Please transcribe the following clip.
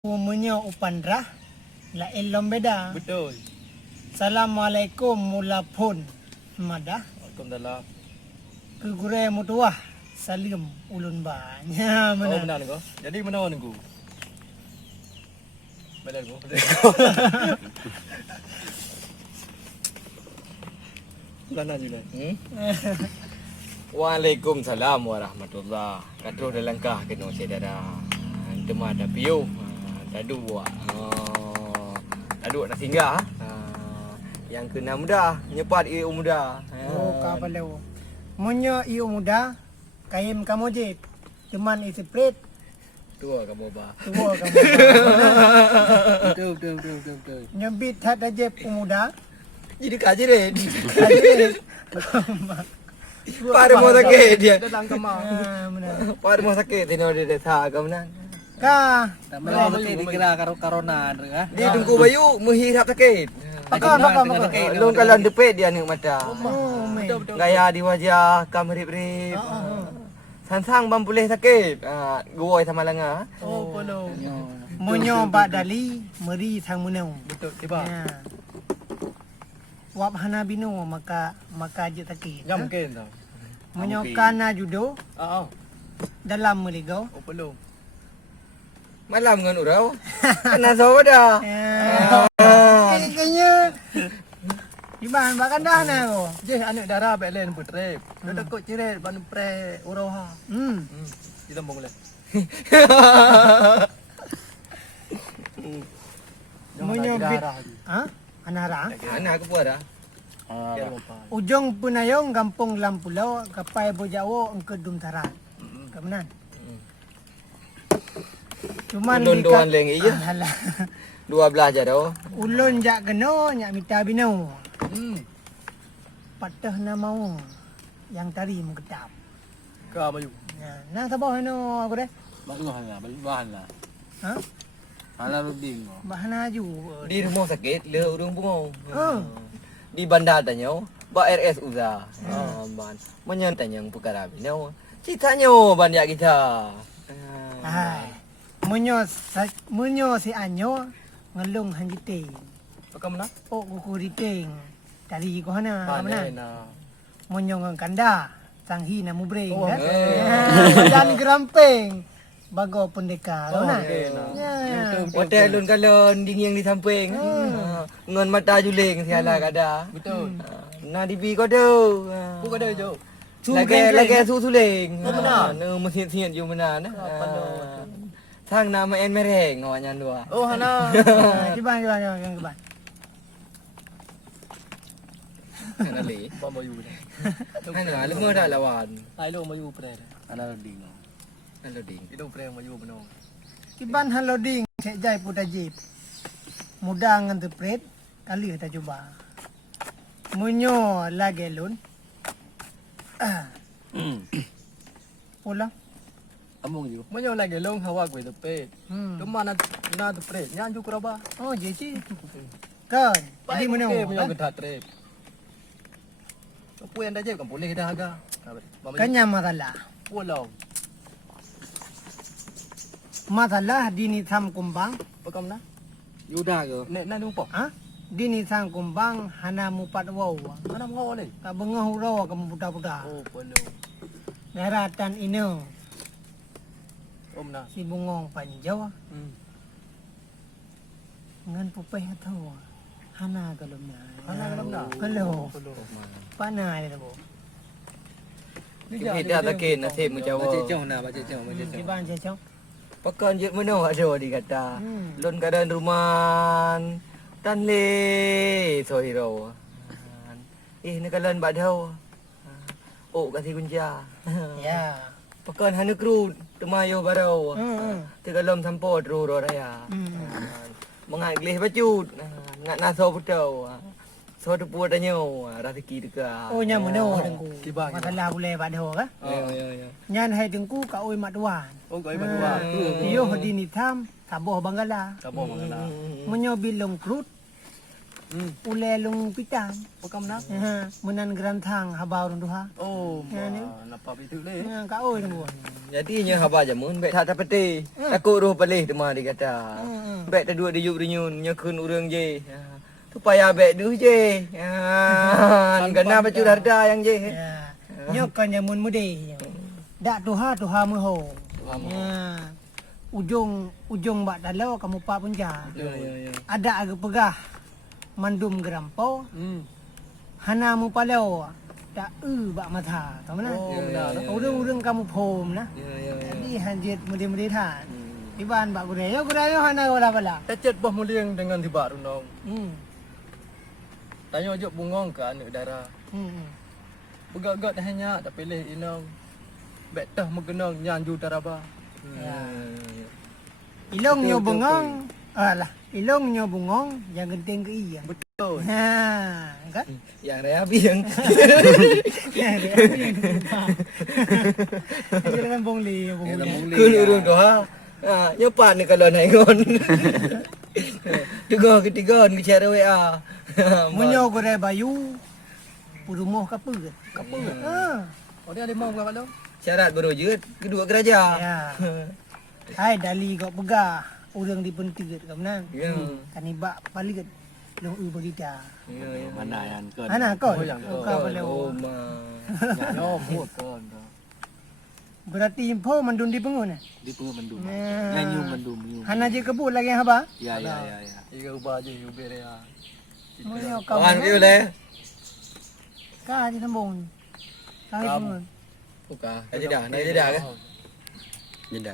Umumnya Upandra lain lombeda. Betul. Assalamualaikum mula pun madah. Waalaikumsalam. Kegure mutuah salim ulun ba. Ya Oh mana. benar kau. Jadi mana nunggu? Benar kau. Lana juga. Waalaikumsalam warahmatullah. Katuh dalam kah kena saudara. Demah dah piu. Tadu buat. Tadu nak singgah. Yang kena muda, nyepat ia muda. Oh kapalau. Munyo iyo muda kaim kamu je. Cuman isi pret Tua kamu ba. tua kamu. Betul. Nyebit hat aja pemuda. Jadi kaji deh. Kaji. Pada mau sakit dia. Dalam kamar. Ya benar. Pada mau sakit tino dia desa kamu nan. Ka. Mana betul dikira corona kan? Dia tunggu bayu menghirap sakit. Pakai. Long kalau depet dia ning mata. Oh me. Gaya di wajah kamerip-rip. Sansang bam boleh sakit. Goi sama langa. Oh polo. Munyo bak dali meri sang munau. Betul tiba. Ya. Wap hana bino maka je takit. Enggak mungkin tau. Munyo kana judo Ah. dalam meligau. Oh polo. Malam dengan urau. Kena sawa dah. Ya. Kayaknya Iban makan dah na ko. Je anak darah belen putrep. Dia takut ciret ban pre uroha. Kita mau boleh. Munyo bit. Ha? Anara. Anak aku buat dah. Ujung Punayong Kampung Lampulau kapai Bojawo engke dum tarat. Kemenan. Cuman Ulun-duan leng iya. Alah. 12 je dah. Ulun jak keno nyak mita bino. Patah na mau yang tari mengkedap. Ka bayu. Ya, nah tabah no aku deh. Bahan lah. Ha? Hala ruding. Bahana ju. Di rumah sakit le urung bungo. Oh. Di bandar tanya, ba RS uza. Ban. Menyen tanya perkara bino. Citanya ban ya kita. Hai. Munyo si anyo ngelung hanjite. Pakam na? Oh kuku riting. Tari ko hana. Panai Mana? na. Munyo ngang kanda. Sanghi na mubreng. Oh, kan? okay. Dan geramping. Bago pendeka. Oh, Mana? okay na. Ya. Hotel lun kalon dinging di samping. Ngon mata juling siala kada. Betul. Na di bi ko do. Buka dah jo. Lagi su suling. Oh, benar. Ne mesin-mesin ju benar nah. Apa tu? Sang nama en mereng ngawanyan dua. Oh hana. Kiban. Kana le. Bam bayu dah. Kana le mo dah lawan. Ai lo mayu pre. Hala ruding. Kalau ding. Itu pre mayu benar. Kiban haloding cek jai puta jip. Muda ngan tepret kali kita coba. Munyo lagi lun. Pulang. Among ju. Mayu lagi long hawa gue tepe. Cuma na tu pre. Nyan ju kuraba. Oh jadi. Kan. Jadi mana? Mayu gedak trip. Apa yang dah je kan boleh dah agak. Kanya masalah. Pulau. Masalah dini tham kumbang. Pakam na? Yuda ke? Nek na lupa. Ha? Dini tham kumbang hana mupat wow. Mana mau le? Ka bengah uro ka buta-buta. Oh pulau. Daratan ino Om na. si bungong panjaw. Ngan pupay atau. Hana kalom na. Hana kalom na? Hello. Pulau. Pana ada bo. Kita tak kena nasib macam awak. Kiban cecong. Pakan je mana ada di kata. Lun keadaan rumah tan le so hero. Ni kalan badau. Oh kasih kunja. Ya. Pakan hanu kru temayo barau. Tegalom sampo ro raya. Mengat gleh bacut. Ngat naso putau. So tu puat danyo rezeki dekat. Oh nya meno dengku. Kiban. Masalah boleh badho ka. Ya. Nyan hai dengku ka oi matwan. Oh kau berdua. Iyo dini tham taboh bangala. Kamu mengenal. Menyo bilong krut ulelung pitang. Bukan nak. Menan gerantang habau dong tuha. Oh, Ya, ni. napa itu le? Ka oi dong buat. Jadinya haba jamun baik tak peti. Takut roh pelih demah dia kata. Baik tak dua diuk renyun nyekun urang je. Tu payah baik du je. Kena baju harga yang je. Ya. Nyok kan jamun mudi. Dak tuha muho. Ya. Ujung bak dalau kamu pak punca. Ya. Ada agak pegah mandum gerampo. Hmm. Hana mu palau. Tak bak mata. Tahu mana? Oh, benar. Urang kamu pom nah. Ya. Jadi hanjit mudi than. Iban bak gudaya hana wala bala. Tecet bah muliang dengan tiba runong. Hmm. Tanya ojok bungong ke anak darah. Begak-gak dah hanya tak pilih inong. Bet dah megenong nyanju daraba. Ya. Ilong nyo bungong. Alah, ilong nyo bungong yang genting ke iya. Betul. Ha, kan? Yang reabi yang. Ya, dia apa yang lupa. Dia dengan bongli, bongli. Kun urang tu ha. Nyepat ni kalau naik ngon. Dengar ketiga ni cara WA. Munyo gore bayu. Purumoh kape. Apa? Ha. Oh dia ada mau ke kalau? Syarat berujud kedua geraja. Ya. Hai dali kau pegah. Urang dipentit kau menang. Ya. Kanibak paling long berita. Ya. Mana yang ke? Ana kau. Oh, yang Kau kau. boleh. ma. No, buat kan. Berarti info mendun di pengun. Di pengen mendum. Ya. Nyanyi mendum. Hana je kebut lagi haba. Ya. Iga ubah je uber ya. Munyo kau. Kawan dia le. Ka je sambung. Ka pengun. Buka. Dah jedah, dah jedah ke? Jeda.